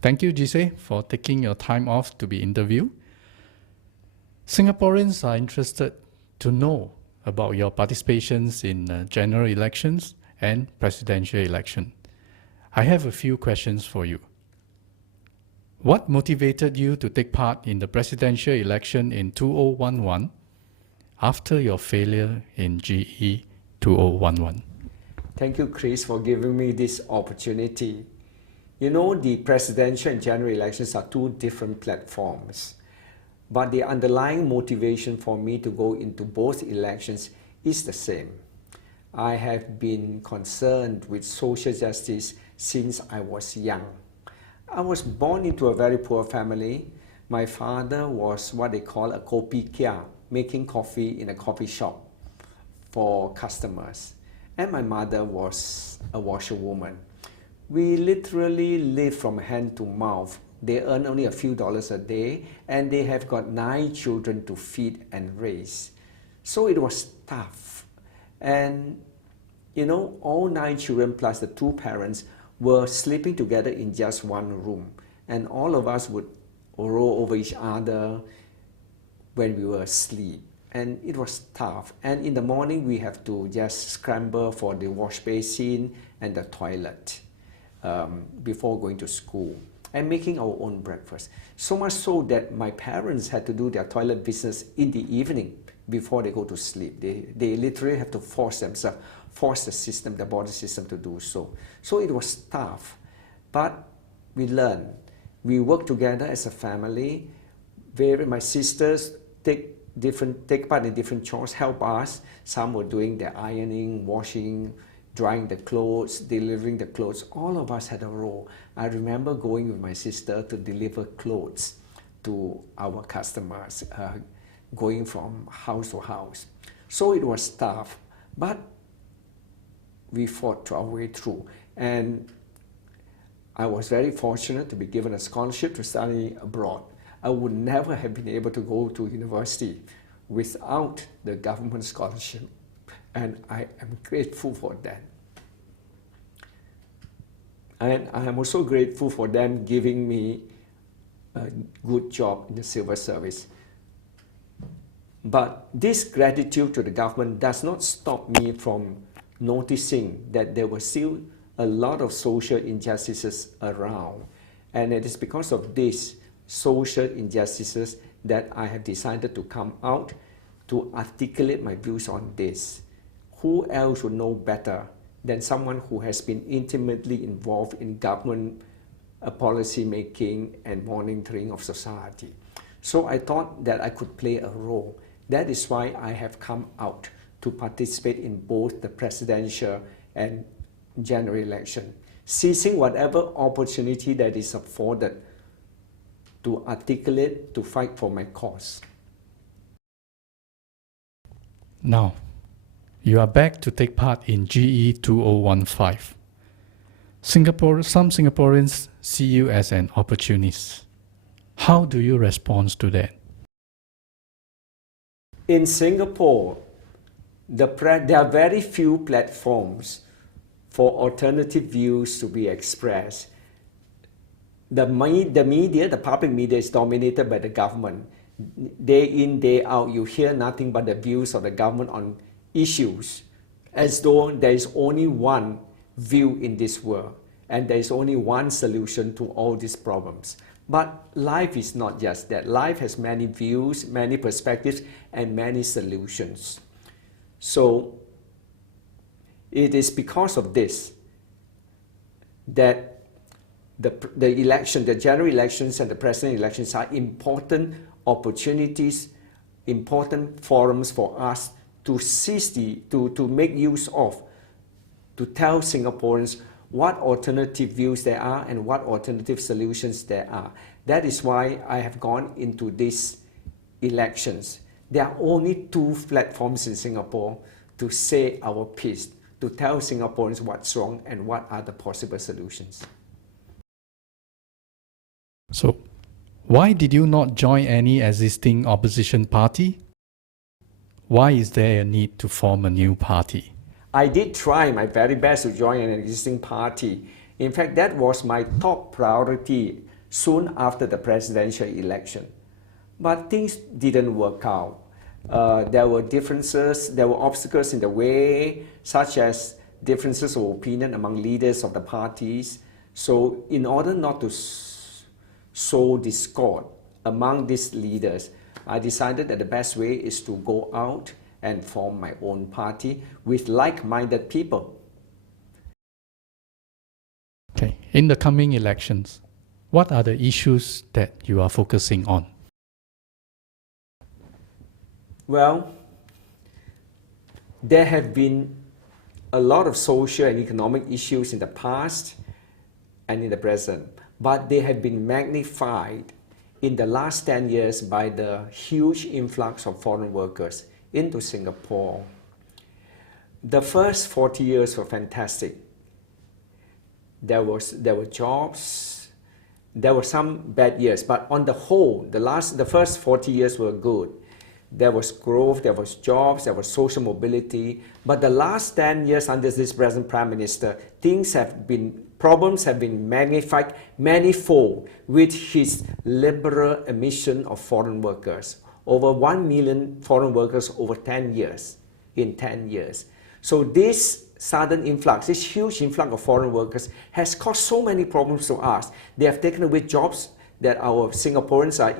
Thank you, Jee Say, for taking your time off to be interviewed. Singaporeans are interested to know about your participations in general elections and presidential election. I have a few questions for you. What motivated you to take part in the presidential election in 2011 after your failure in GE 2011? Thank you, Chris, for giving me this opportunity. You know, the presidential and general elections are two different platforms, but the underlying motivation for me to go into both elections is the same. I have been concerned with social justice since I was young. I was born into a very poor family. My father was what they call a kopi kia, making coffee in a coffee shop for customers. And my mother was a washerwoman. We literally live from hand to mouth. They earn only a few dollars a day, and they have got 9 children to feed and raise. So it was tough. And you know, all 9 children plus the 2 parents were sleeping together in just one room. And all of us would roll over each other when we were asleep. And it was tough. And in the morning, we have to just scramble for the wash basin and the toilet before going to school, and making our own breakfast. So much so that my parents had to do their toilet business in the evening before they go to sleep. They literally have to force themselves, force the system, the body system to do so. So it was tough, but we learned. We work together as a family. My sisters take part in different chores, help us. Some were doing the ironing, washing, drying the clothes, delivering the clothes. All of us had a role. I remember going with my sister to deliver clothes to our customers, going from house to house. So it was tough, but we fought our way through. And I was very fortunate to be given a scholarship to study abroad. I would never have been able to go to university without the government scholarship. And I am grateful for that. And I am also grateful for them giving me a good job in the civil service. But this gratitude to the government does not stop me from noticing that there were still a lot of social injustices around. And it is because of these social injustices that I have decided to come out to articulate my views on this. Who else would know better than someone who has been intimately involved in government policy making and monitoring of society? So I thought that I could play a role. That is why I have come out to participate in both the presidential and general election, seizing whatever opportunity that is afforded to articulate, to fight for my cause. Now, you are back to take part in GE 2015. Some Singaporeans see you as an opportunist. How do you respond to that? In Singapore, there are very few platforms for alternative views to be expressed. The media, the public media, is dominated by the government. Day in, day out, you hear nothing but the views of the government on issues, as though there is only one view in this world and there is only one solution to all these problems. But life is not just that. Life has many views, many perspectives, and many solutions. So it is because of this that the election, the general elections and the presidential elections are important opportunities, important forums for us to seize to make use of, to tell Singaporeans what alternative views there are and what alternative solutions there are. That is why I have gone into these elections. There are only 2 platforms in Singapore to say our piece, to tell Singaporeans what's wrong and what are the possible solutions. So, why did you not join any existing opposition party? Why is there a need to form a new party? I did try my very best to join an existing party, In fact, that was my top priority soon after the presidential election. But things didn't work out. There were differences, there were obstacles in the way, such as differences of opinion among leaders of the parties. So in order not to sow discord among these leaders, I decided that the best way is to go out and form my own party with like-minded people. Okay. In the coming elections, what are the issues that you are focusing on? Well, there have been a lot of social and economic issues in the past and in the present, but they have been magnified in the last 10 years by the huge influx of foreign workers into Singapore. The first 40 years were fantastic. There were jobs, there were some bad years, but on the whole, the first 40 years were good. There was growth, there was jobs, there was social mobility. But the last 10 years under this present Prime Minister, problems have been magnified manifold with his liberal admission of foreign workers. Over 1 million foreign workers over 10 years, in 10 years. So this sudden influx, this huge influx of foreign workers has caused so many problems to us. They have taken away jobs that our Singaporeans are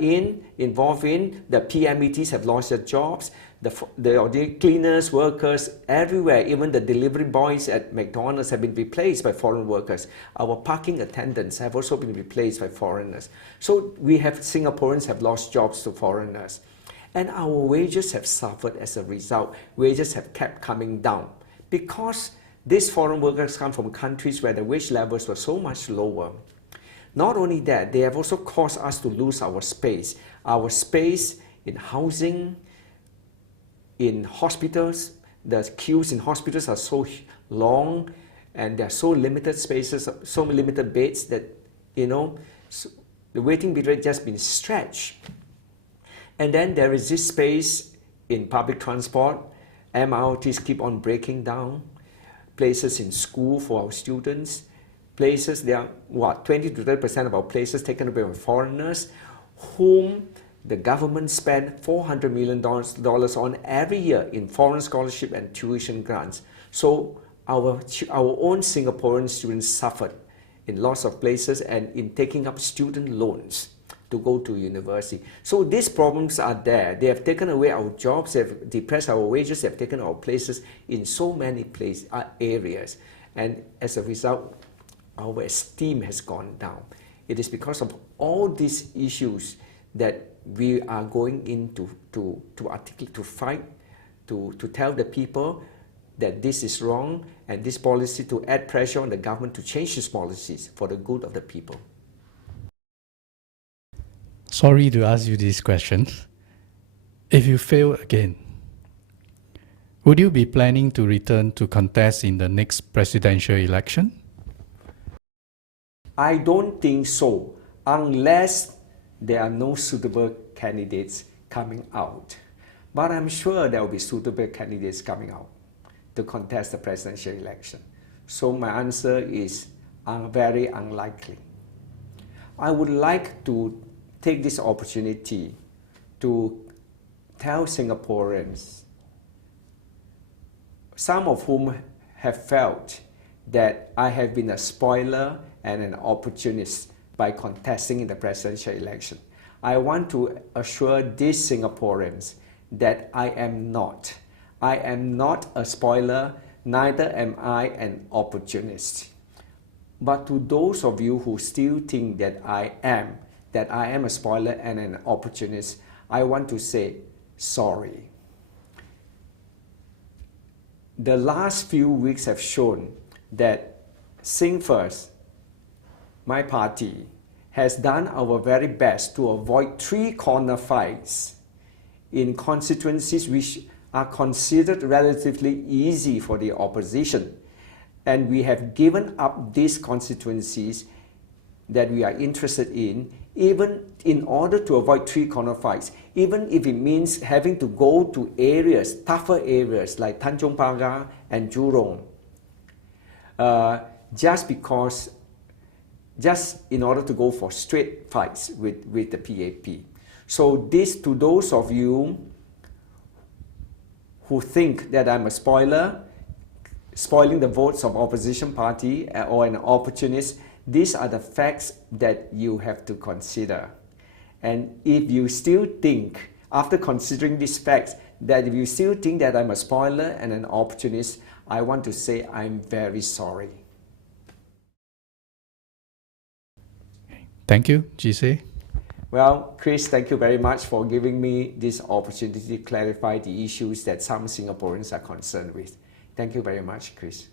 involved in. The PMETs have lost their jobs. The cleaners, workers, everywhere, even the delivery boys at McDonald's have been replaced by foreign workers. Our parking attendants have also been replaced by foreigners. So Singaporeans have lost jobs to foreigners. And our wages have suffered as a result. Wages have kept coming down because these foreign workers come from countries where the wage levels were so much lower. Not only that, they have also caused us to lose our space in housing, in hospitals. The queues in hospitals are so long and there are so limited spaces, so limited beds that, so the waiting period just been stretched. And then there is this space in public transport. MRTs keep on breaking down. Places in school for our students. Places, there are 20 to 30% of our places taken away by foreigners, whom the government spent $400 million on every year in foreign scholarship and tuition grants. So our own Singaporean students suffered in loss of places and in taking up student loans to go to university. So these problems are there. They have taken away our jobs, they have depressed our wages, they have taken our places in so many areas. And as a result, our esteem has gone down. It is because of all these issues that we are going into to fight, to tell the people that this is wrong and this policy, to add pressure on the government to change its policies for the good of the people. Sorry to ask you these questions. If you fail again, would you be planning to return to contest in the next presidential election? I don't think so, unless there are no suitable candidates coming out. But I'm sure there will be suitable candidates coming out to contest the presidential election. So my answer is very unlikely. I would like to take this opportunity to tell Singaporeans, some of whom have felt that I have been a spoiler and an opportunist by contesting in the presidential election. I want to assure these Singaporeans that I am not. I am not a spoiler, neither am I an opportunist. But to those of you who still think that I am a spoiler and an opportunist, I want to say sorry. The last few weeks have shown that SingFirst, my party, has done our very best to avoid three-corner fights in constituencies which are considered relatively easy for the opposition. And we have given up these constituencies that we are interested in, even in order to avoid three-corner fights, even if it means having to go to areas, tougher areas like Tanjong Pagar and Jurong, just because just in order to go for straight fights with the PAP. So this, to those of you who think that I'm a spoiler, spoiling the votes of opposition party or an opportunist, these are the facts that you have to consider. And if you still think, after considering these facts, that if you still think that I'm a spoiler and an opportunist, I want to say I'm very sorry. Thank you, Jee Say. Well, Chris, thank you very much for giving me this opportunity to clarify the issues that some Singaporeans are concerned with. Thank you very much, Chris.